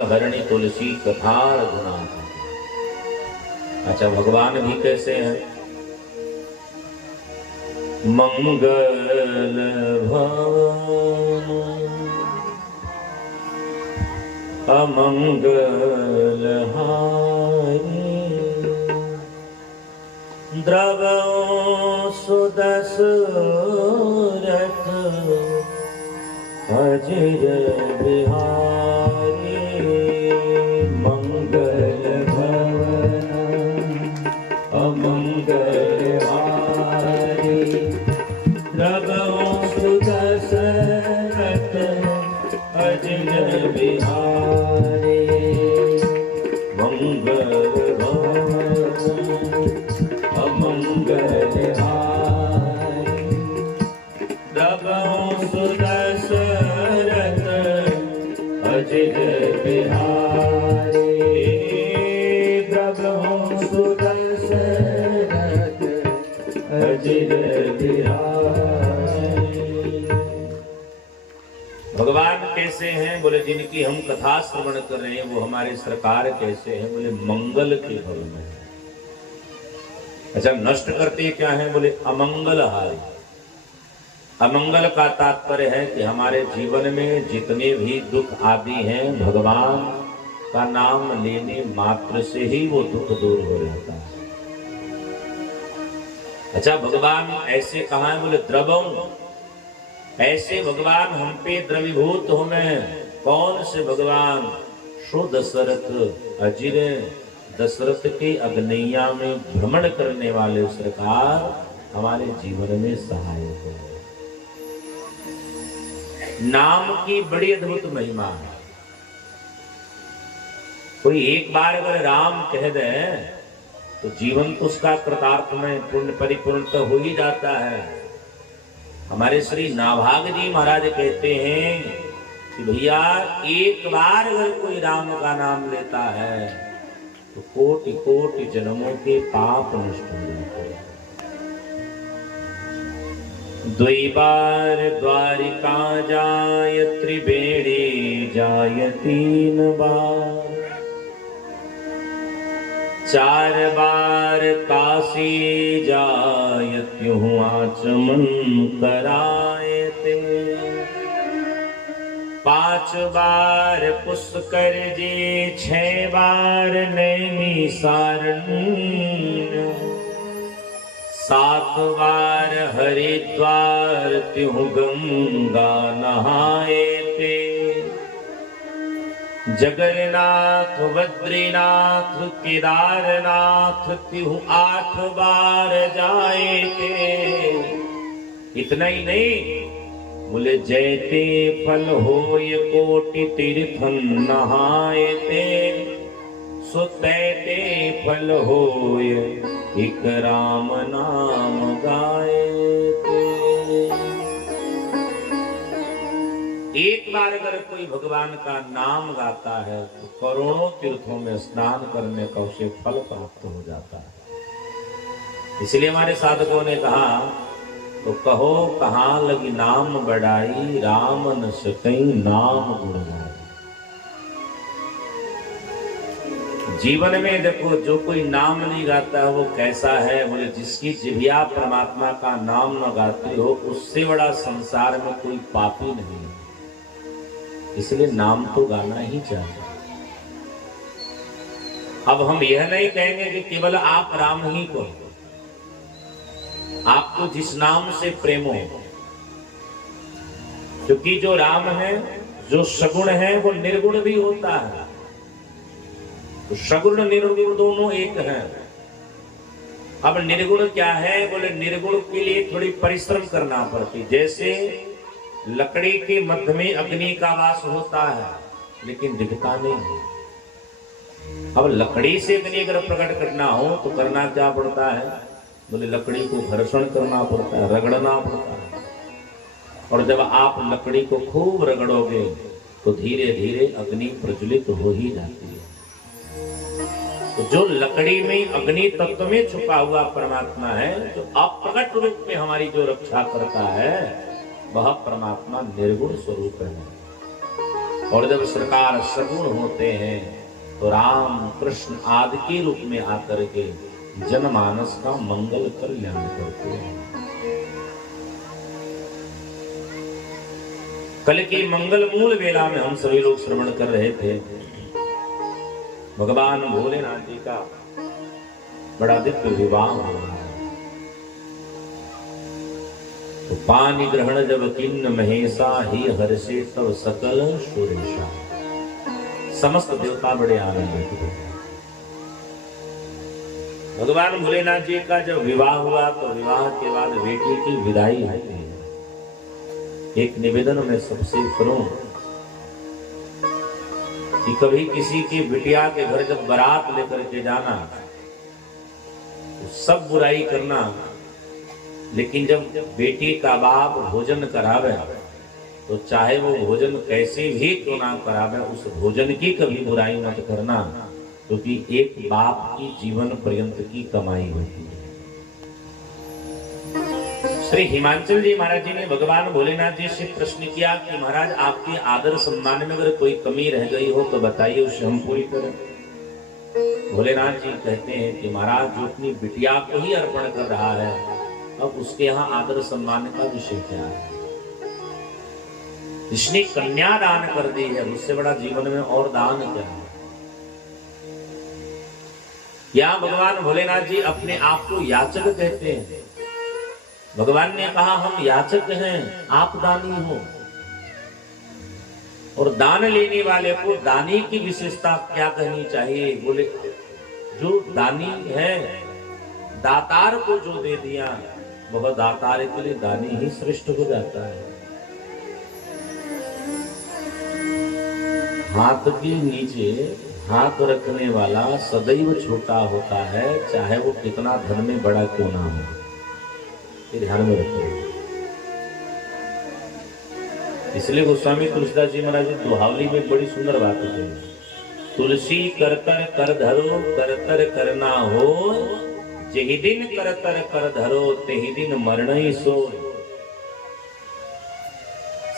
हरणी तुलसी कथार गुना। अच्छा, भगवान भी कैसे हैं? मंगल भवन अमंगल हारी, द्रवो सुदशरथ अजिर बिहारी। मंगल भवन अमंगल हारी, द्रवो सुदशरथ अजिर बिहारी। मंगल भवन अमंगल हारी, द्रवो सुदशरथ अजिर बिहारी। द्रवो सुदशरथ अजिर बिहारी। भगवान कैसे हैं? बोले जिनकी हम कथा श्रवण कर रहे हैं वो हमारे सरकार कैसे हैं? बोले मंगल के भवन में। अच्छा, नष्ट करते क्या है? बोले अमंगल हारी। अमंगल का तात्पर्य है कि हमारे जीवन में जितने भी दुख आदि हैं, भगवान का नाम लेने मात्र से ही वो दुख दूर हो जाता है। अच्छा, भगवान ऐसे कहा है? बोले द्रवम, ऐसे भगवान हम पे द्रवीभूत हो में। कौन से भगवान? सो दशरथ अजिर, दशरथ के अग्नैया में भ्रमण करने वाले सरकार हमारे जीवन में सहायक है। नाम की बड़ी अद्भुत महिमा है। कोई एक बार अगर राम कह दे तो जीवन तो उसका कृतार्थ में पूर्ण परिपूर्ण तो हो ही जाता है। हमारे श्री नाभाग जी महाराज कहते हैं कि भैया एक बार अगर कोई राम का नाम लेता है तो कोटि कोटि जन्मों के पाप नष्ट हो जाते हैं। द्विबार द्वारिका जाय, त्रिवेणी जाय तीन बार, चार बार काशी जाय, त्यों आचमन कराए ते, पांच बार पुष्कर जी, छह बार नैमिषारण्य, सात बार हरिद्वार, त्यों गंगा नहाए ते, जगन्नाथ बद्रीनाथ केदारनाथ, त्यों 8 बार जाए थे। इतना ही नहीं, बोले जैते फल होय कोटि तीर्थन नहाए थे, सो तैते फल होय एक राम नाम गाए थे। एक बार अगर कोई भगवान का नाम गाता है तो करोड़ों तीर्थों में स्नान करने का उसे फल प्राप्त हो जाता है। इसलिए हमारे साधकों ने कहा, तो कहो कहाँ लगी नाम बढ़ाई, राम न सकई नाम गुण गाई। जीवन में देखो, जो कोई नाम नहीं गाता है वो कैसा है? बोले जिसकी जिह्वा परमात्मा का नाम न गाती हो, उससे बड़ा संसार में कोई पापी नहीं है। इसलिए नाम तो गाना ही चाहिए। अब हम यह नहीं कहेंगे कि केवल आप राम ही को, आपको जिस नाम से प्रेम हो, क्योंकि जो राम है, जो सगुण है, वो निर्गुण भी होता है। तो सगुण निर्गुण दोनों एक हैं। अब निर्गुण क्या है? बोले निर्गुण के लिए थोड़ी परिश्रम करना पड़ती। जैसे लकड़ी के मध्य में अग्नि का वास होता है लेकिन दिखता नहीं है। अब लकड़ी से अग्नि अगर प्रकट करना हो तो करना क्या पड़ता है? बोले लकड़ी को घर्षण करना पड़ता है, रगड़ना पड़ता है। और जब आप लकड़ी को खूब रगड़ोगे तो धीरे धीरे अग्नि प्रज्वलित हो ही जाती है। तो जो लकड़ी में अग्नि तत्व में छुपा हुआ परमात्मा है, जो अप्रकट रूप में हमारी जो रक्षा करता है, वह परमात्मा निर्गुण स्वरूप है। और जब सरकार सगुण होते हैं तो राम कृष्ण आदि के रूप में आकर के जनमानस का मंगल कल्याण करते हैं। कल की मंगल मूल वेला में हम सभी लोग श्रवण कर रहे थे, भगवान भोलेनाथ जी का बड़ा दिव्य विवाह हो रहा है। तो पानी ग्रहण जब किन्न महेशा ही हर्षे तब सकल सुरेशा, समस्त देवता बड़े आनंदित हुए। भगवान भोलेनाथ जी का जब विवाह हुआ तो विवाह के बाद बेटी की विदाई होती है। एक निवेदन में सबसे करूं कि कभी किसी की बिटिया के घर जब बारात लेकर के जाना तो सब बुराई करना, लेकिन जब बेटी का बाप भोजन करावे तो चाहे वो भोजन कैसे भी क्यों ना करावे, उस भोजन की कभी बुराई मत करना, क्योंकि एक बाप की जीवन पर्यंत की कमाई होती है। श्री हिमांचल जी महाराज जी ने भगवान भोलेनाथ जी से प्रश्न किया कि महाराज आपके आदर सम्मान में अगर कोई कमी रह गई हो तो बताइए, उसे हम पूरी करें। भोलेनाथ जी कहते हैं कि महाराज जो अपनी बिटिया को ही अर्पण कर रहा है, अब उसके यहाँ आदर सम्मान का विषय क्या है? जिसने कन्या दान कर दी है उससे बड़ा जीवन में और दान क्या है? यहाँ भगवान भोलेनाथ जी अपने आप को याचक कहते हैं। भगवान ने कहा हम याचक हैं, आप दानी हो। और दान लेने वाले को दानी की विशेषता क्या कहनी चाहिए? बोले जो दानी है, दातार को जो दे दिया वह दातार के लिए दानी ही श्रेष्ठ हो जाता है। हाथ के नीचे हाथ रखने वाला सदैव छोटा होता है, चाहे वो कितना धन में बड़ा क्यों ना हो। ये ध्यान में रखिए। इसलिए गोस्वामी तुलसीदास जी महाराज दोहावली में बड़ी सुंदर बात है, तुलसी करतर कर धरो करतर करना हो, जेहि दिन करतर कर धरो तेहि दिन मरणहि सो।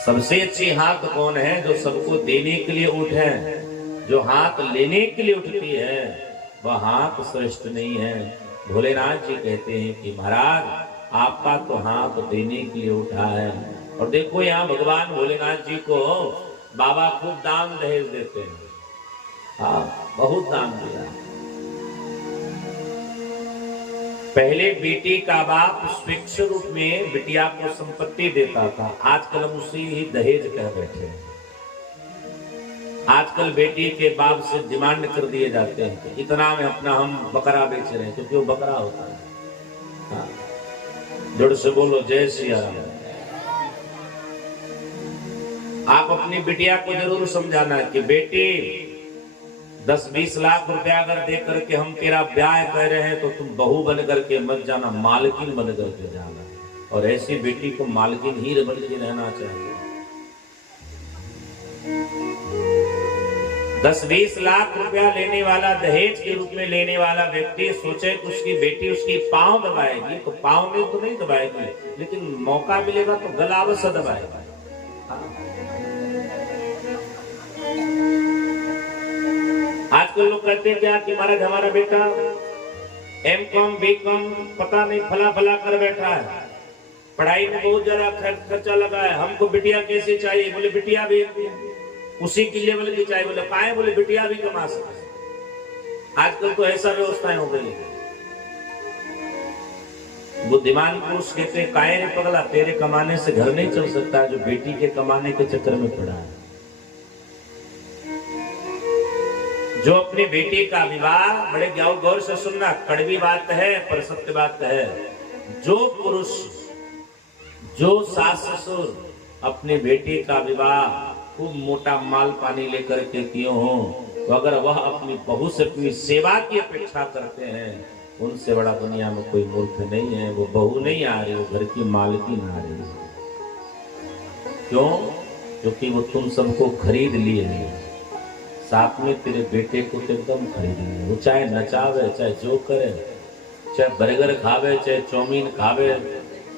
सबसे अच्छी हाथ कौन है? जो सबको देने के लिए उठे। जो हाथ लेने के लिए उठती है वह हाथ श्रेष्ठ नहीं है। भोलेनाथ जी कहते हैं कि महाराज आपका तो हाथ देने के लिए उठा है। और देखो यहाँ भगवान भोलेनाथ जी को बाबा खूब दान दहेज देते हैं। हाँ, बहुत दान दिया। पहले बेटी का बाप स्वेच्छ रूप में बिटिया को संपत्ति देता था, आजकल हम उसी ही दहेज कह बैठे हैं। आजकल बेटी के बाप से डिमांड कर दिए जाते हैं कि इतना में अपना हम बकरा बेच रहे हैं, क्योंकि वो बकरा होता है। हाँ, जोर से बोलो जय श्री राम। आप अपनी बिटिया को जरूर समझाना कि बेटी 10-20 लाख रुपया अगर दे करके हम तेरा ब्याह कर रहे हैं तो तुम बहू बन करके मत जाना, मालकिन बन करके जाना। और ऐसी बेटी को मालकिन ही बन के रहना चाहिए। 10-20 लाख रुपया लेने वाला, दहेज के रूप में लेने वाला व्यक्ति सोचे कि उसकी बेटी उसकी पांव दबाएगी, तो पांव में तो नहीं दबाएगी, लेकिन मौका मिलेगा तो गला अवश्य दबाएगा। आजकल लोग कहते हैं क्या कि महाराज हमारा बेटा M.Com B.Com पता नहीं फला फला कर बैठा है, पढ़ाई में बहुत ज्यादा खर्चा लगा है, हमको बिटिया कैसे चाहिए? बोले बिटिया भी उसी की लेवल की चाहिए। बोले काहे? बोले बिटिया भी कमा सके। आजकल तो ऐसा व्यवस्थाएं हो गई है। बुद्धिमान पुरुष कहते हैं काहे रे पगला, तेरे कमाने से घर नहीं चल सकता, जो बेटी के कमाने के चक्कर में पड़ा है। जो अपनी बेटी का विवाह, बड़े गौर से सुनना, कड़वी बात है पर सत्य बात है। जो पुरुष, जो सास ससुर अपनी बेटी का विवाह खूब मोटा माल पानी लेकर के किए हो, तो अगर वह अपनी बहू से अपनी सेवा की अपेक्षा करते हैं, उनसे बड़ा दुनिया में कोई मूर्ख नहीं है। वो बहू नहीं आ रही, वो घर की मालकिन आ रही है। क्यों? क्योंकि वो तुम सबको खरीद लिए है, साथ में तेरे बेटे को तो एकदम खरीद लिए। वो चाहे नचावे, चाहे जो करे, चाहे बर्गर खावे, चाहे चाउमीन खावे,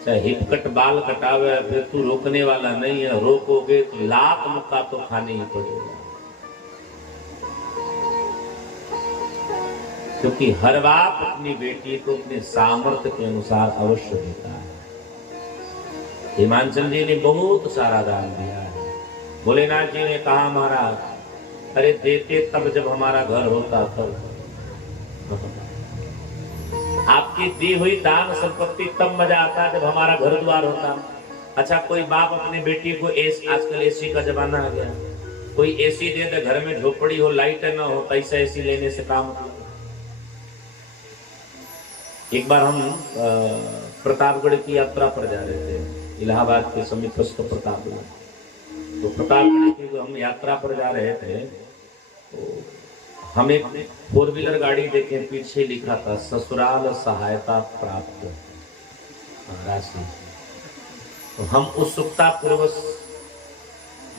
चाहे हिपकट बाल कटावे, फिर तू रोकने वाला नहीं है। रोकोगे तो लात मुक्का तो खाने ही पड़ेगा, क्योंकि हर बाप अपनी बेटी को अपने सामर्थ्य के अनुसार अवश्य देता है। हिमांचल जी ने बहुत सारा दान दिया है। भोलेनाथ जी ने कहा महाराज, अरे देते तब जब हमारा घर होता तब। आपकी दी हुई दान संपत्ति तब मजा आता जब हमारा घर द्वार होता। अच्छा, कोई बाप अपनी बेटी को आजकल एसी का जमाना आ गया, कोई एसी दे दे, घर में झोपड़ी हो, लाइट ना हो, पैसा एसी लेने से काम होता। एक बार हम प्रतापगढ़ की यात्रा पर जा रहे थे, इलाहाबाद के समीपस्थ प्रतापगढ़। तो प्रतापगढ़ की हम यात्रा पर जा रहे थे, तो हम एक 4 व्हीलर गाड़ी देखे, पीछे लिखा था ससुराल सहायता प्राप्त राशि। तो हम उत्सुकता पूर्वक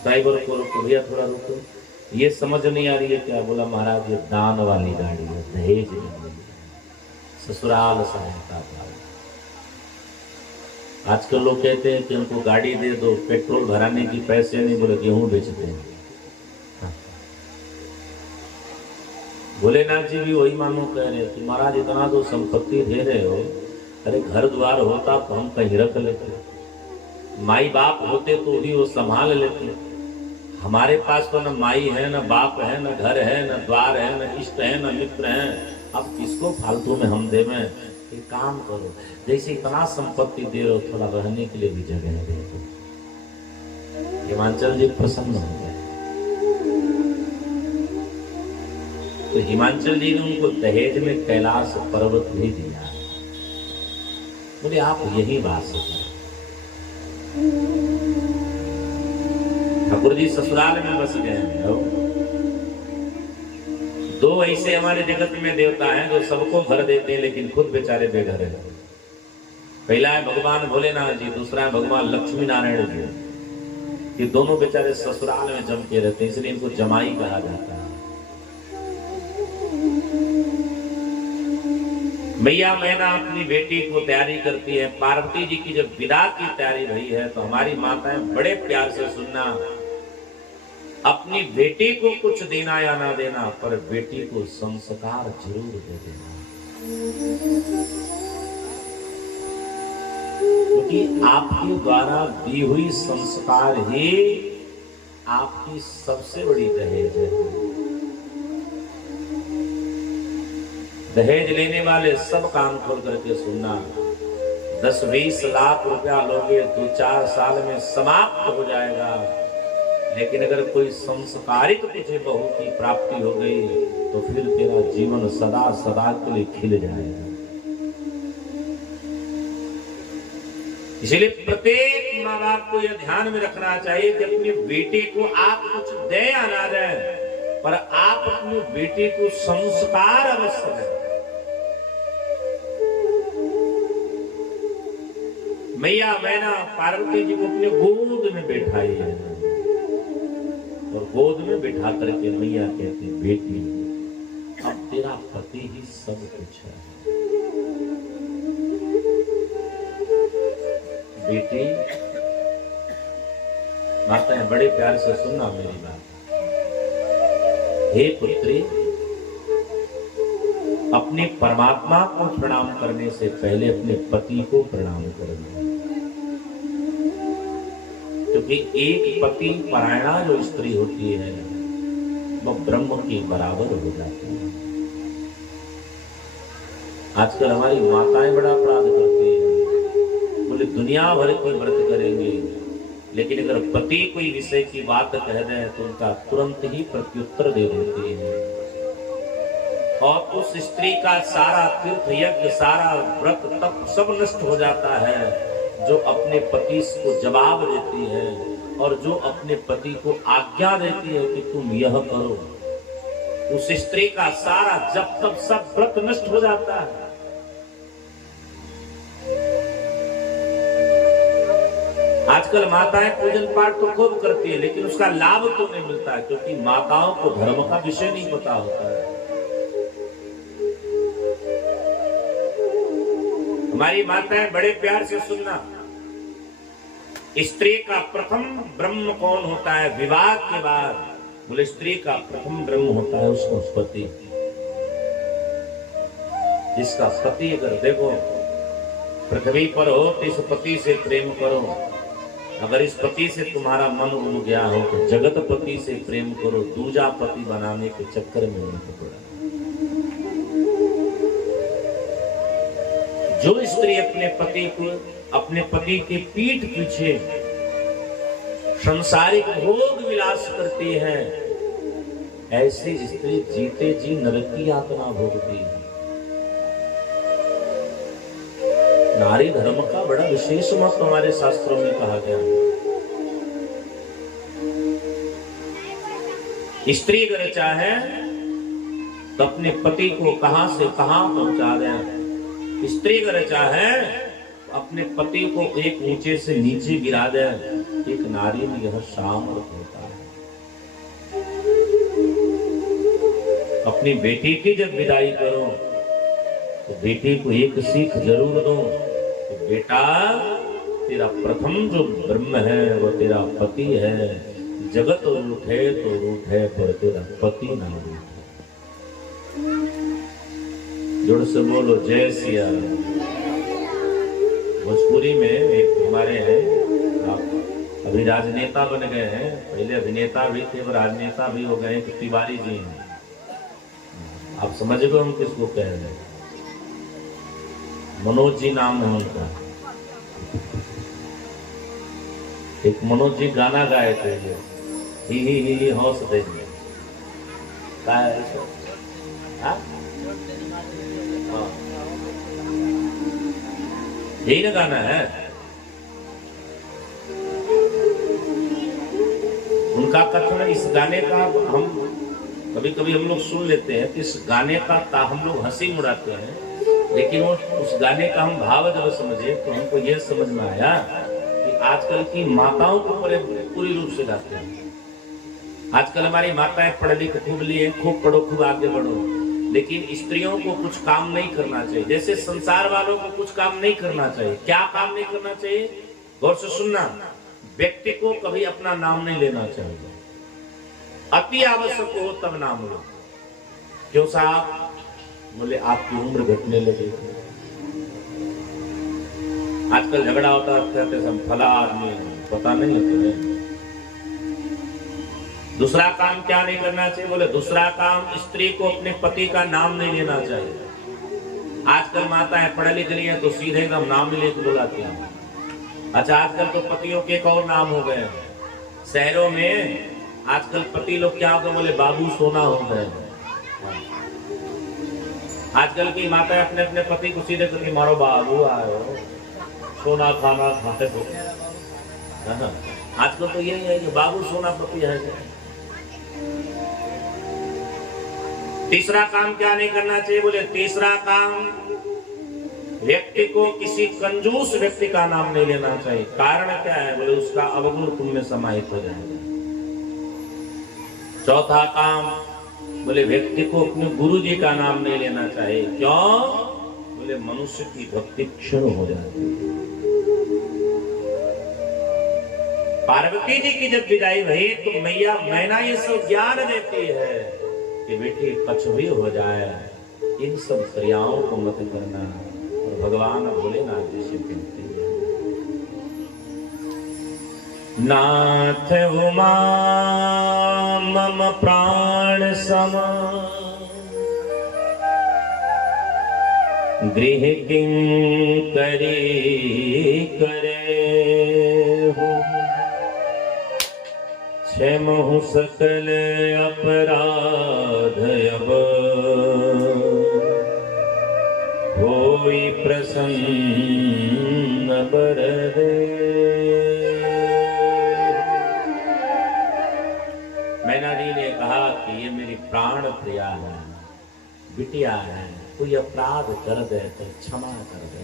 ड्राइवर को रोको, भैया थोड़ा रुको, ये समझ नहीं आ रही है क्या? बोला महाराज ये दान वाली गाड़ी है, दहेज नहीं, ससुराल सहायता प्राप्त। आजकल लोग कहते हैं कि उनको गाड़ी दे दो, पेट्रोल भराने की पैसे नहीं, बोले गेहूं बेचते हैं। भोलेनाथ जी भी वही मानो कह रहे कि महाराज इतना तो संपत्ति दे रहे हो, अरे घर द्वार होता तो हम कहीं रख लेते, माई बाप होते तो भी वो संभाल लेते। हमारे पास तो न माई है, न बाप है, न घर है, न द्वार है, न इष्ट है, न मित्र है। अब किसको फालतू में हम दे? में एक काम करो, जैसे इतना संपत्ति दे रहे हो, थोड़ा रहने के लिए भी जगह दे दो। हिमांचल जी प्रसन्न हो गए। तो हिमांचल जी ने उनको दहेज में कैलाश पर्वत भी दिया। बोले आप यही वास करो। ठाकुर जी ससुराल में बस गए। दो ऐसे हमारे जगत में देवता हैं जो सबको भर देते हैं, लेकिन खुद बेचारे बेघर हैं। पहला है भगवान भोलेनाथ जी, दूसरा है भगवान लक्ष्मी नारायण जी। ये दोनों बेचारे ससुराल में जम के रहते हैं, इसलिए इनको जमाई कहा जाता है। मैया मैना अपनी बेटी को तैयारी करती है। पार्वती जी की जब विदा की तैयारी रही है, तो हमारी माताएं बड़े प्यार से सुनना, अपनी बेटी को कुछ देना या ना देना, पर बेटी को संस्कार जरूर दे देना, क्योंकि आपके द्वारा दी हुई संस्कार ही आपकी सबसे बड़ी दहेज है। दहेज लेने वाले सब कान खोल करके सुनना, 10-20 लाख रुपया लोगे 2-4 साल में समाप्त हो जाएगा, लेकिन अगर कोई संस्कारित तुझे बहू की प्राप्ति हो गई तो फिर तेरा जीवन सदा सदा के लिए खिल जाएगा। इसलिए प्रत्येक माँ बाप को यह ध्यान में रखना चाहिए कि अपनी बेटी को आप कुछ दे या ना दे, पर आप अपनी बेटी को संस्कार अवश्य दें। मैया मैना पार्वती जी को अपने गोद में बैठाई है, और गोद में बैठा करके मैया कहती, बेटी अब तेरा पति ही सब कुछ है। बेटी, माताएं बड़े प्यार से सुनना मेरी बात। हे पुत्री, अपने परमात्मा को प्रणाम करने से पहले अपने पति को प्रणाम करना, क्योंकि एक पति परायणा जो स्त्री होती है वो ब्रह्म के बराबर हो जाती है। आजकल हमारी माताएं बड़ा अपराध करती हैं, बोले दुनिया भर की व्रत करेंगे, लेकिन अगर पति कोई विषय की बात कह दे तो उनका तुरंत ही प्रत्युत्तर दे देती है, और उस स्त्री का सारा तीर्थ यज्ञ, सारा व्रत तप सब नष्ट हो जाता है, जो अपने पति को जवाब देती है और जो अपने पति को आज्ञा देती है कि तुम यह करो। उस स्त्री का सारा जब तब सब व्रत नष्ट हो जाता है। आजकल माताएं पूजन पाठ तो खूब करती है, लेकिन उसका लाभ तो नहीं मिलता है, क्योंकि माताओं को धर्म का विषय नहीं पता होता है। हमारी माताएं बड़े प्यार से सुनना, स्त्री का प्रथम ब्रह्म कौन होता है विवाह के बाद? बोले स्त्री का प्रथम ब्रह्म होता है उसका पति। जिसका पति अगर देखो पृथ्वी पर हो तो इस पति से प्रेम करो, अगर इस पति से तुम्हारा मन उड़ गया हो तो जगत पति से प्रेम करो, दूजा पति बनाने के चक्कर में नहीं पड़ा। जो स्त्री अपने पति के पीठ पीछे सांसारिक भोग विलास करती है, ऐसी स्त्री जीते जी नरक की यातना भोगती है। नारी धर्म का बड़ा विशेष महत्व हमारे शास्त्रों में कहा गया है। स्त्री अगर चाहे तो अपने पति को कहां से कहां पहुंचा दे। स्त्री अगर चाहे अपने पति को एक ऊंचे से नीचे गिरा दे। एक नारी में यह सामर्थ होता है। अपनी बेटी की जब विदाई करो तो बेटी को एक सीख जरूर दो कि बेटा तेरा प्रथम जो ब्रह्म है वो तेरा पति है। जगत रूठे तो रूठे पर तेरा पति ना रूठे। जोर से बोलो जय सिया। भोजपुरी में एक हमारे हैं, आप अभी राजनेता बन गए हैं, पहले अभिनेता भी थे और राजनेता भी हो गए, तिवारी जी हैं। आप समझ गए हम किसको कह रहे हैं? मनोज जी नाम है उनका। एक मनोज जी गाना गाए थे, ही हौस दे यही ना गाना है उनका कथन। इस गाने का हम कभी कभी हम लोग सुन लेते हैं कि इस गाने का हम लोग हंसी उड़ाते हैं, लेकिन उस गाने का हम भाव जब समझे तो हमको यह समझ में आया कि आजकल की माताओं को पूरी रूप से गाते हैं। आजकल हमारी माताएं पढ़ लिख खूब लिए, खूब पढ़ो, खूब आगे बढ़ो, लेकिन स्त्रियों को कुछ काम नहीं करना चाहिए। जैसे संसार वालों को कुछ काम नहीं करना चाहिए। क्या काम नहीं करना चाहिए? गौर से सुनना। व्यक्ति को कभी अपना नाम नहीं लेना चाहिए। अति आवश्यक हो तब नाम लो। क्यों साहब? बोले आपकी उम्र घटने लगी। आजकल झगड़ा होता है, सब फला आदमी पता नहीं होता। दूसरा काम क्या नहीं करना चाहिए? बोले दूसरा काम स्त्री को अपने पति का नाम नहीं लेना चाहिए। आजकल माताएं पढ़ लिख रही हैं तो सीधे एकदम नाम ही लेकर बुलाती हैं। अच्छा, आजकल तो पतियों के एक और नाम हो गए शहरों में। आजकल पति लोग क्या हो गए? बोले बाबू सोना हो गए। आजकल की माताएं अपने अपने पति को सीधे करके मारो बाबू आयो, सोना खाना खाते हो। आजकल तो यही है कि बाबू सोना पति है। तीसरा काम क्या नहीं करना चाहिए? बोले तीसरा काम व्यक्ति को किसी कंजूस व्यक्ति का नाम नहीं लेना चाहिए। कारण क्या है? बोले उसका अवगुण तुम में समाहित हो जाएगा। चौथा काम, बोले व्यक्ति को अपने गुरु जी का नाम नहीं लेना चाहिए। क्यों? बोले मनुष्य की भक्ति क्षण हो जाती है। पार्वती जी की जब विदाई हुई तो मैया मैना ये सब ज्ञान देती है कि बेटी कछ भी हो जाए इन सब क्रियाओं को मत करना। और भगवान भोलेनाथ जी से कहते हैं, नाथ उमा मम प्राण सम गृह किंकरी करे हो। क्षमहु सकल अपराध अब होई प्रसन्न बरदे। मैना जी ने कहा कि ये मेरी प्राण प्रिया है, बिटिया है, कोई अपराध कर दे तो क्षमा कर दे।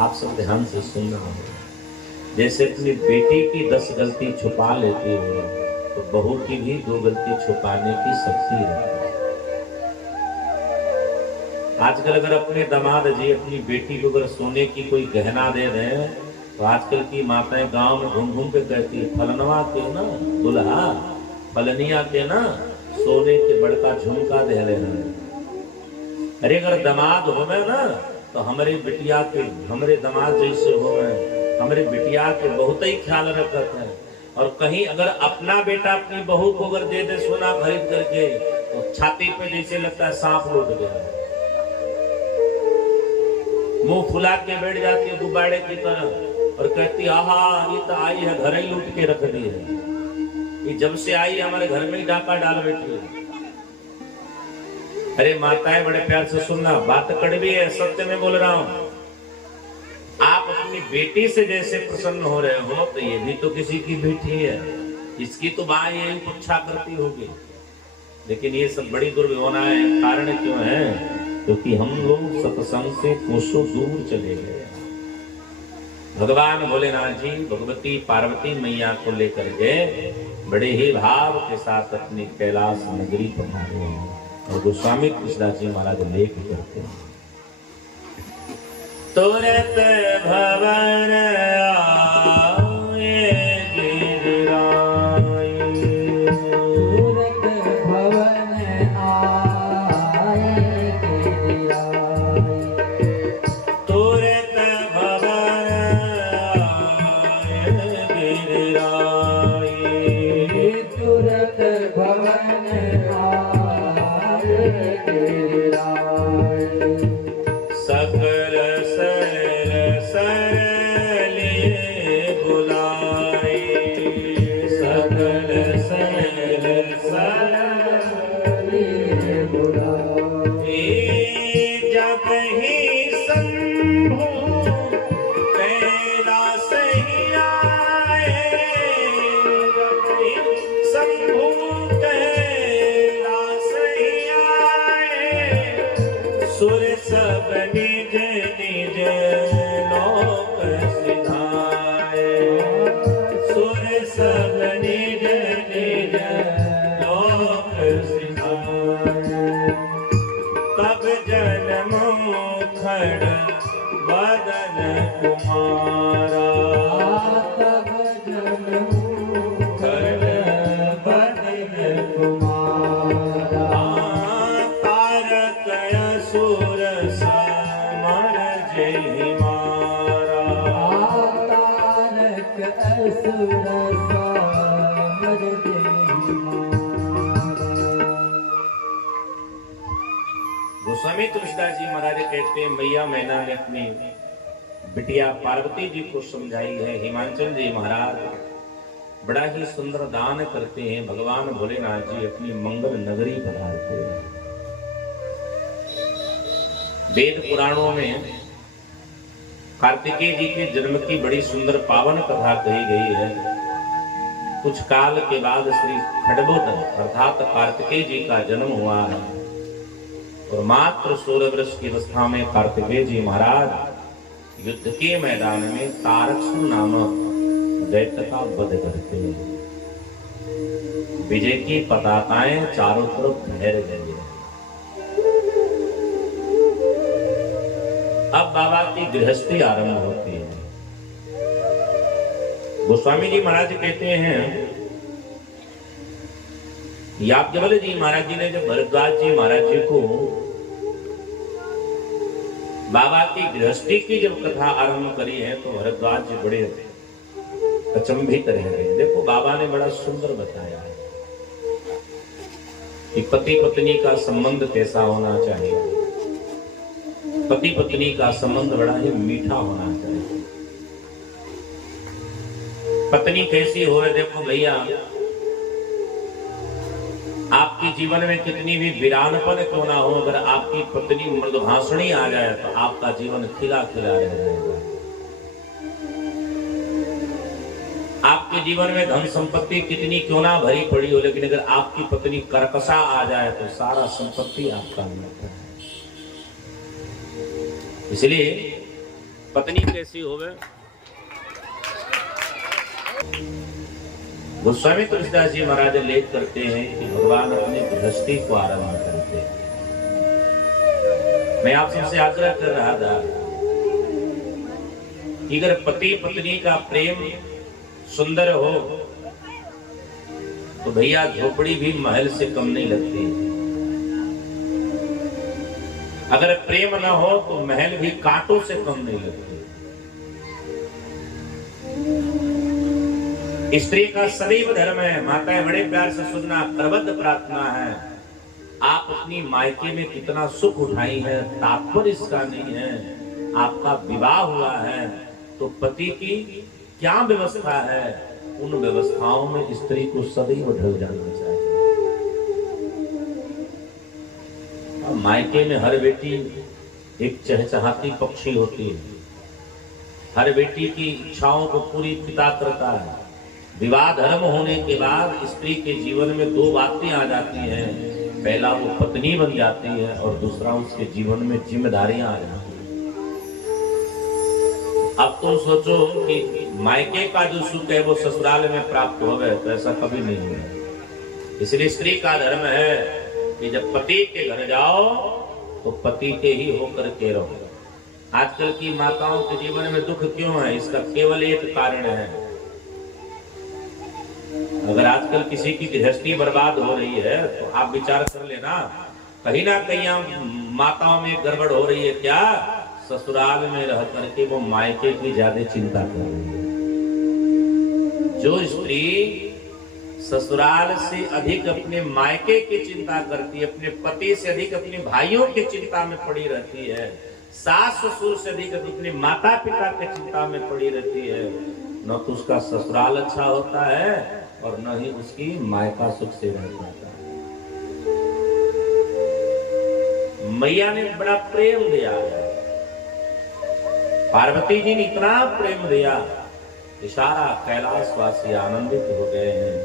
आप सब ध्यान से सुनना होगा। जैसे अपनी बेटी की 10 गलती छुपा लेती हो तो बहू की भी 2 गलती छुपाने की शक्ति है। आजकल अगर अपने दामाद जी अपनी बेटी को अगर सोने की कोई गहना दे दें तो आजकल की माताएं गांव में घूम घूम के कहती है फलनवा के ना दुल्हा फलनिया के ना सोने के बड़का झुमका दे रहे हैं। अरे अगर दामाद होवे ना तो हमारे बिटिया के हमारे दामाद जैसे होवे हमारे बिटिया के बहुत ही ख्याल रखते हैं। और कहीं अगर अपना बेटा अपनी बहू को अगर दे दे सोना खरीद करके तो छाती पे जैसे लगता है सांप लौट गया, मुंह फुला के बैठ जाती है गुब्बारे की तरह और कहती आहा ये तो आई है घर ही लूट के रख दी है, ये जब से आई हमारे घर में ही डाका डाल बैठी है। अरे माताएं बड़े प्यार से सुनना, बात कड़वी है, सत्य में बोल रहा हूं। आप अपनी बेटी से जैसे प्रसन्न हो रहे हो तो ये भी तो किसी की बेटी है, इसकी तो मां यही पुच्छा करती होगी। लेकिन ये सब बड़ी दुर्व्यवना है। कारण क्यों है? क्योंकि हम लोग सत्संग से कोसों दूर चले गए। भगवान भोलेनाथ जी भगवती पार्वती मैया को लेकर गए, बड़े ही भाव के साथ अपनी कैलाश नगरी पधारे हैं। और गोस्वामी कृष्णदास जी महाराज लेख करते हैं, तुरंत भवन आए गिरिराय, तुरंत भवन आए गिरिराय, तुरंत भवन आए गिरिराय, तुरंत भवन आए गिरिराय, सकल सरल सरले बुलाए, सकल सरल सरले बुलाए, जब ही शंभु कैलाश ही आए, जब ही शंभु कैलाश ही आए, सुर सब निज निज लोक सिधाए, सुर सब निज निज लोक सिधाए, तब जन्मो खड़ बदन कुमारा, तब जन्मो खड़ बदन कुमारा, तारक असुर समर जय मारा, तारक असुर समर जय मारा। गोस्वामी तुलसीदास जी महाराज कहते हैं मैया मैना ने अपनी बिटिया पार्वती जी को समझाई है। हिमांचल जी महाराज बड़ा ही सुंदर दान करते हैं। भगवान भोलेनाथ जी अपनी मंगल नगरी पधारते हैं। वेद पुराणों में कार्तिकेय जी के जन्म की बड़ी सुंदर पावन कथा कही गई है। कुछ काल के बाद श्री खडबुध अर्थात कार्तिकेय जी का जन्म हुआ है और मात्र 16 वर्ष की अवस्था में कार्तिकेय जी महाराज युद्ध के मैदान में तारकसुर नामक दैत्य का वध करते हैं। विजय की पताकाएं चारों तरफ फहर गई है। अब बाबा की गृहस्थी आरंभ होती है। गोस्वामी जी महाराज कहते हैं याज्ञवल्क्य जी महाराज जी ने जब भरद्वाज जी महाराज जी को बाबा की गृहस्थी की जब कथा आरंभ करी है तो भरद्वाज जी बड़े अचंभित रह गए। देखो बाबा ने बड़ा सुंदर बताया है कि पति पत्नी का संबंध कैसा होना चाहिए। पति पत्नी का संबंध बड़ा ही मीठा होना चाहिए। पत्नी कैसी हो, देखो भैया आपके जीवन में कितनी भी वीरानपन क्यों ना हो, अगर आपकी पत्नी मृदुभाषणी आ जाए तो आपका जीवन खिला खिला रह जाएगा। आपके जीवन में धन संपत्ति कितनी क्यों ना भरी पड़ी हो, लेकिन अगर आपकी पत्नी कर्कशा आ जाए तो सारा संपत्ति आपका मिलता है। इसलिए पत्नी कैसी होवे। गोस्वामी तुलसीदास जी महाराज लेख करते हैं कि भगवान अपने गृहस्थी को आरंभ करते हैं। मैं आप सबसे आग्रह कर रहा था कि अगर पति पत्नी का प्रेम सुंदर हो तो भैया झोपड़ी भी महल से कम नहीं लगती। अगर प्रेम न हो तो महल भी कांटों से कम नहीं लगती। स्त्री का सदैव धर्म है, माताएं बड़े प्यार से सुनना, प्रबद्ध प्रार्थना है, आप अपनी मायके में कितना सुख उठाई है तात्पर्य इसका नहीं है। आपका विवाह हुआ है तो पति की क्या व्यवस्था है, उन व्यवस्थाओं में स्त्री को सदैव ढल जाना चाहिए। मायके में हर बेटी एक चहचहाती पक्षी होती है, हर बेटी की इच्छाओं को पूरी पिता करता है। विवाह धर्म होने के बाद स्त्री के जीवन में दो बातें आ जाती हैं, पहला वो पत्नी बन जाती है और दूसरा उसके जीवन में जिम्मेदारियां आ जाती हैं। अब तुम सोचो कि मायके का जो सुख है वो ससुराल में प्राप्त हो गए, तो ऐसा कभी नहीं है। इसलिए स्त्री का धर्म है कि जब पति के घर जाओ तो पति के ही होकर के रहो। आजकल की माताओं के जीवन में दुख क्यों है, इसका केवल एक कारण है। अगर आजकल किसी की गृहस्थी बर्बाद हो रही है तो आप विचार कर लेना, कहीं ना कहीं माताओं में गड़बड़ हो रही है। क्या? ससुराल में रह करके वो मायके की ज्यादा चिंता कर रही है। जो स्त्री ससुराल से अधिक अपने मायके की चिंता करती है, अपने पति से अधिक अपने भाइयों की चिंता में पड़ी रहती है, सास ससुर से अधिक अपने माता पिता की चिंता में पड़ी रहती है, न तो उसका ससुराल अच्छा होता है और न ही उसकी मायका सुख से रह पाता है। मैया ने बड़ा प्रेम दिया है, पार्वती जी ने इतना प्रेम दिया कि सारा कैलाशवासी आनंदित हो गए हैं।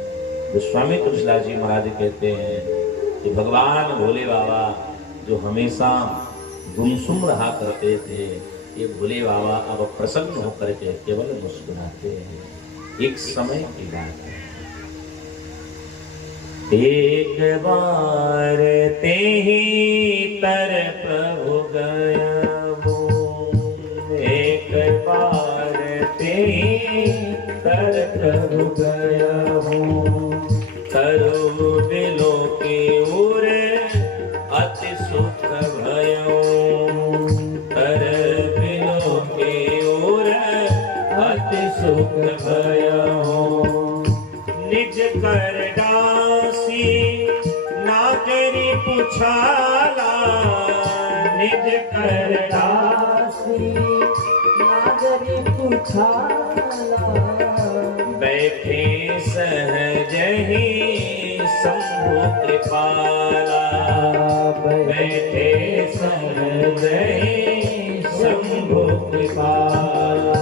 गोस्वामी तुलसीदास जी महाराज कहते हैं कि भगवान भोले बाबा जो हमेशा गुमसुम रहा करते थे, ये भोले बाबा अब प्रसन्न होकर के केवल मुस्कुराते हैं। एक समय की बात है, एक बार ते ही तरफ हो गया वो, एक बार ते ही तरफ हो गया वो, तरु दिलों के उर अति सुख भयो, तर दिलों के उर अति सुख भयो, निज कर नागरी पुछाला, निज कर दासी नागरी पुछाला, बैठे सहज ही शंभु कृपाला, बैठे सहज ही शंभु कृपाला।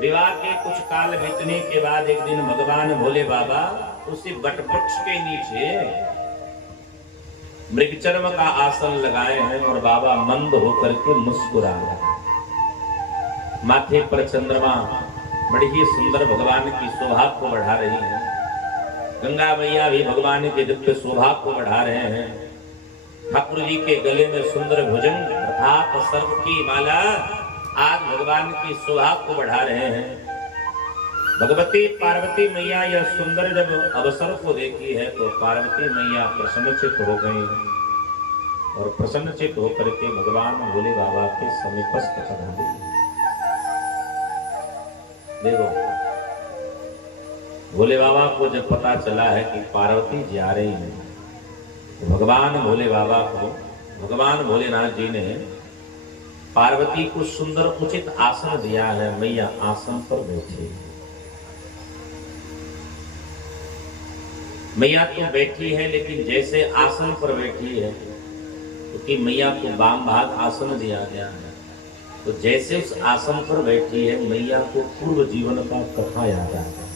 विवाह के कुछ काल बीतने के बाद एक दिन भगवान भोले बाबा उसी वटवृक्ष के नीचे मृगचर्म का आसन लगाए हैं और बाबा मंद होकर के मुस्कुरा रहे हैं। माथे पर चंद्रमा बड़ी ही सुंदर भगवान की शोभा को बढ़ा रही है। गंगा मैया भी भगवान के दिव्य शोभा को बढ़ा रहे हैं। ठाकुर जी के गले में सुंदर भुजंग अर्थात सर्प की माला आज भगवान की शोभा को बढ़ा रहे हैं। भगवती पार्वती मैया यह सुंदर जब अवसर को देखी है तो पार्वती मैया प्रसन्नचित हो गई और प्रसन्नचित होकर के भगवान भोले बाबा के समीपस्थ चढ़ा दी। देखो, भोले बाबा को जब पता चला है कि पार्वती जी आ रही है तो भगवान भोले बाबा को भगवान भोलेनाथ जी ने पार्वती को सुंदर उचित आसन दिया है। मैया आसन पर बैठी, मैया तो बैठी है लेकिन जैसे आसन पर बैठी है क्योंकि मैया को वाम भाग आसन दिया गया है, तो जैसे उस आसन पर बैठी है मैया को पूर्व जीवन का कथा याद आ गया।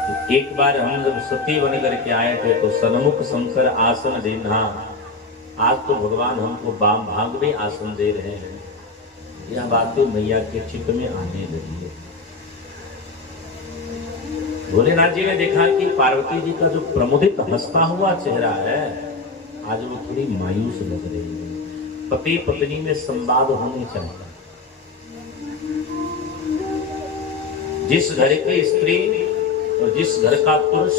तो एक बार हम जब सती बन करके आए थे तो सन्मुख शंकर आसन देना, आज तो भगवान हमको वाम भाग में आसन दे रहे हैं। यह बातें मैया के चित्त में आने लगी है। भोलेनाथ जी ने देखा कि पार्वती जी का जो प्रमुदित हंसता हुआ चेहरा है आज वो थोड़ी मायूस लग रही है। पति पत्नी में संवाद होने चाहिए। जिस घर की स्त्री और जिस घर का पुरुष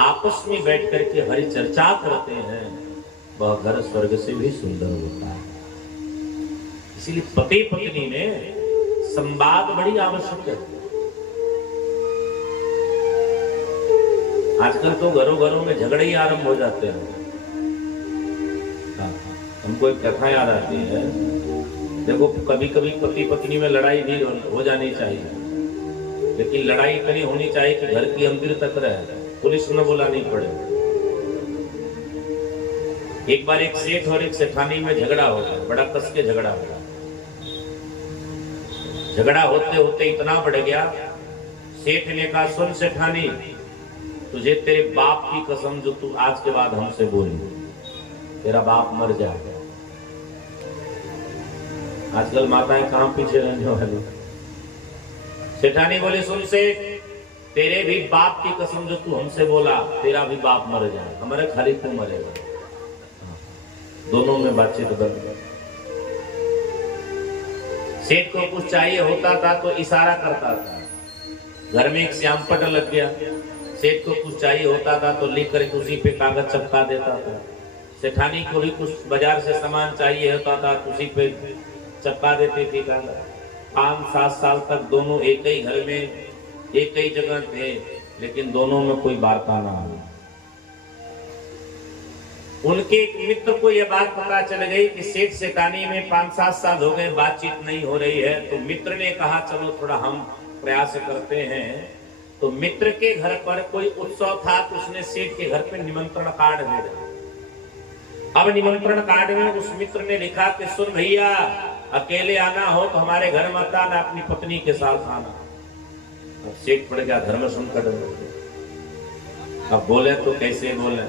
आपस में बैठ करके हरि चर्चा करते हैं, वह घर स्वर्ग से भी सुंदर होता है। इसलिए पति पत्नी में संवाद बड़ी आवश्यक है। आजकल तो घरों घरों में झगड़े ही आरंभ हो जाते हैं। हमको एक कथा याद आती है। देखो, कभी कभी पति पत्नी में लड़ाई भी हो जानी चाहिए, लेकिन लड़ाई इतनी होनी चाहिए कि घर की अंदर तक रहे, पुलिस न बुलानी पड़े। एक बार एक सेठ और एक सेठानी में झगड़ा हो गया, बड़ा कस के झगड़ा हो गया। झगड़ा होते होते इतना बढ़ गया, सेठ ने कहा, सुन सेठानी, तुझे तेरे बाप की कसम जो तू आज के बाद हमसे बोली, तेरा बाप मर जाएगा। आजकल माताएं कहां पीछे रहने वाली। सेठानी बोले, सुन सेठ, तेरे भी बाप की कसम जो तू हमसे बोला, तेरा भी बाप मर जाए, हमारे खाली तू मरेगा। दोनों में बातचीत बंद। सेठ को कुछ चाहिए होता था तो इशारा करता था। घर में एक श्यामपट लग गया, सेठ को कुछ चाहिए होता था तो लेकर उसी पे कागज चिपका देता था। सेठानी को भी कुछ बाजार से सामान चाहिए होता था तो उसी पे चिपका देती थी कागज। 5-7 साल तक दोनों एक ही घर में एक ही जगह थे, लेकिन दोनों में कोई वार्ता ना हुई। उनके एक मित्र को यह बात पता चल गई कि सेठ सेठानी में 5-7 साल हो गए, बातचीत नहीं हो रही है। तो मित्र ने कहा, चलो थोड़ा हम प्रयास करते हैं। तो मित्र के घर पर कोई उत्सव था, तो उसने सेठ के घर पे निमंत्रण कार्ड भेजा। अब निमंत्रण कार्ड में उस मित्र ने लिखा कि सुन भैया, अकेले आना हो तो हमारे घर मत आना, अपनी पत्नी के साथ आना। अब सेठ पड़ गया धर्म संकट में। अब बोले तो कैसे बोले?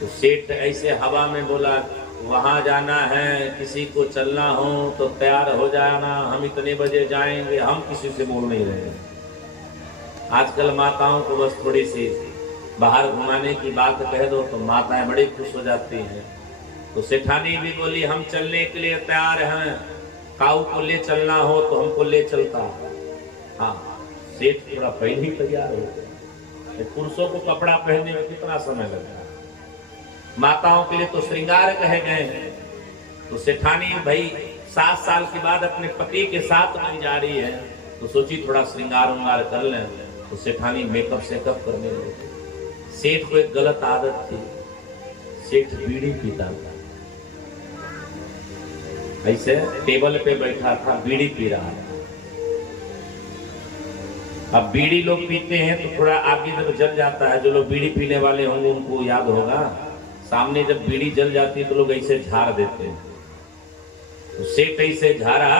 तो सेठ ऐसे हवा में बोला, वहां जाना है, किसी को चलना हो तो तैयार हो जाना, हम इतने बजे जाएंगे। हम किसी से बोल नहीं रहे। आजकल माताओं को बस थोड़ी सी बाहर घुमाने की बात कह दो तो माताएं बड़ी खुश हो जाती हैं। तो सेठानी भी बोली, हम चलने के लिए तैयार हैं, काऊ को ले चलना हो तो हमको ले चलता। हाँ, सेठ थोड़ा पहले ही तैयार हो। पुरुषों को कपड़ा पहनने में कितना समय लगता है, माताओं के लिए तो श्रृंगार कहे गए हैं। तो सेठानी भाई 7 साल के बाद अपने पति के साथ नहीं जा रही है, तो सोची थोड़ा श्रृंगार उंगार कर लें। तो सेठानी मेकअप सेकअप करने लगी। सेठ को एक गलत आदत थी, सेठ बीड़ी पीता था। ऐसे टेबल पे बैठा था, बीड़ी पी रहा था। अब बीड़ी लोग पीते हैं तो थोड़ा आगे जब जल जाता है, जो लोग बीड़ी पीने वाले होंगे उनको याद होगा, सामने जब बीड़ी जल जाती है तो लोग ऐसे झाड़ देते हैं। तो सेठ ऐसे झाड़ा,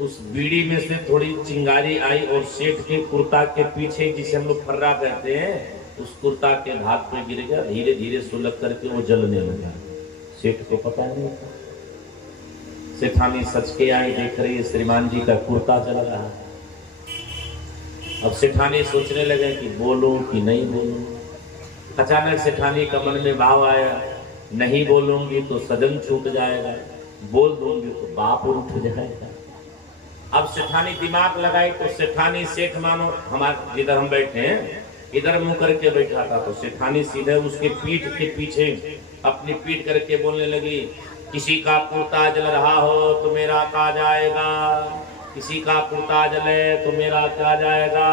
उस बीड़ी में से थोड़ी चिंगारी आई और सेठ के कुर्ता के पीछे, जिसे हम लोग फर्रा कहते हैं, उस कुर्ता के भाग पे गिर गया। धीरे धीरे सुलग करके वो जलने लगा। सेठ को पता नहीं था। सेठानी सच के आई, देख रही है श्रीमान जी का कुर्ता जल रहा है। अब सेठानी सोचने लगे कि बोलूं कि नहीं बोलूं। अचानक सेठानी का मन में भाव आया, नहीं बोलूंगी तो सजन छूट जाएगा, बोल दूंगी तो बाप उठ जाएगा। अब सेठानी दिमाग लगाई तो सेठानी सेठ मानो हमारे जिधर हम बैठे हैं इधर मुंह करके बैठा था, तो सेठानी सीधे उसके पीठ के पीछे अपनी पीठ करके बोलने लगी, किसी का कुर्ता जल रहा हो तो मेरा क्या जाएगा, किसी का कुर्ता जले तो मेरा क्या जाएगा।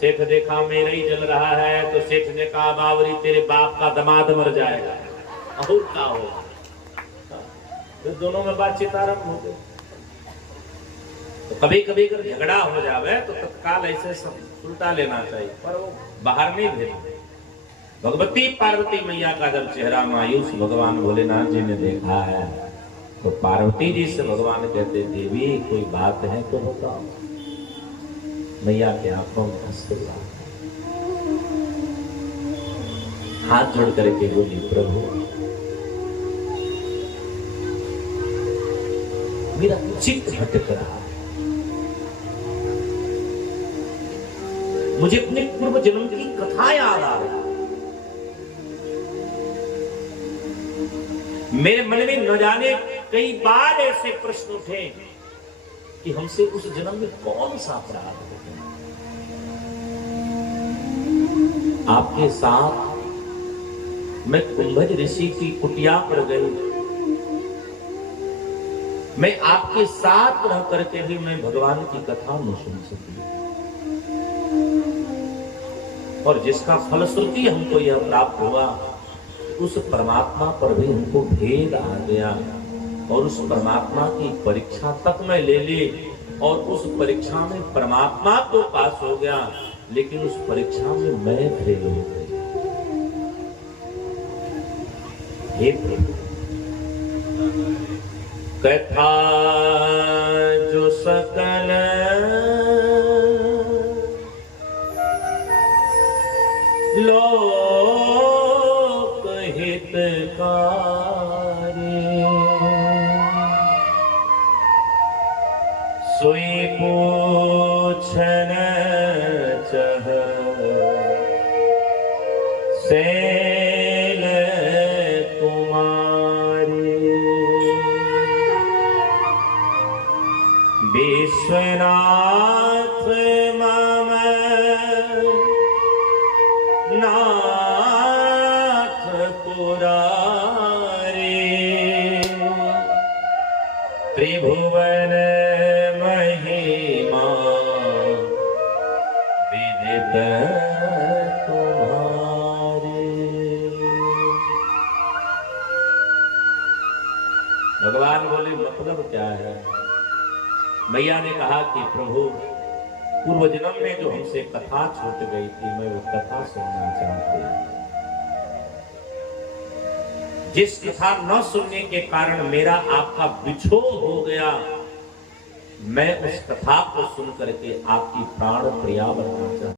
सेठ देखा मेरा ही जल रहा है, तो सेठ ने कहा, बावरी तेरे बाप का दामाद मर जाएगा। और क्या होगा? तो दोनों में बातचीत आरंभ हो गई। तो कभी कभी अगर झगड़ा हो जावे तो तत्काल ऐसे सुलटा लेना चाहिए, पर वो बाहर नहीं भेजे। भगवती पार्वती मैया का जब चेहरा मायूस भगवान भोलेनाथ जी ने देखा है, तो पार्वती जी से भगवान कहते, देवी कोई बात है तो बताओ। मैया के आंखों में आंसू आ गए। हाथ जोड़ करके बोली, प्रभु मेरा चित्त भटक रहा है, मुझे अपने पूर्व जन्म की कथा याद आ रही। मेरे मन में न जाने कई बार ऐसे प्रश्न उठे कि हमसे उस जन्म में कौन सा अपराध हो गया। आपके साथ मैं कुंभज ऋषि की कुटिया पर गई, मैं आपके साथ रह करके भी मैं भगवान की कथा न सुन सकी, और जिसका फलश्रुति हमको यह प्राप्त हुआ, उस परमात्मा पर भी हमको भेद आ गया, और उस परमात्मा की परीक्षा तक मैं ले ली, और उस परीक्षा में परमात्मा तो पास हो गया, लेकिन उस परीक्षा में मैं फेल हो गई। हे प्रभु, कथा जो सकल लोक हितकारी, सोई पूछन चह सेल कुमारी, विश्वनाथ मम नाथ पुरारी, त्रिभुवन महिमा विदित तुम्हारी। भगवान बोले मतलब क्या है? मैया ने कहा कि प्रभु, पूर्व जन्म में जो हमसे कथा छूट गई थी, मैं वो कथा सुनना चाहती हूँ। जिस कथा न सुनने के कारण मेरा आपका बिछोह हो गया, मैं उस कथा को सुन करके आपकी प्राण प्रिया बनना चाहता हूं।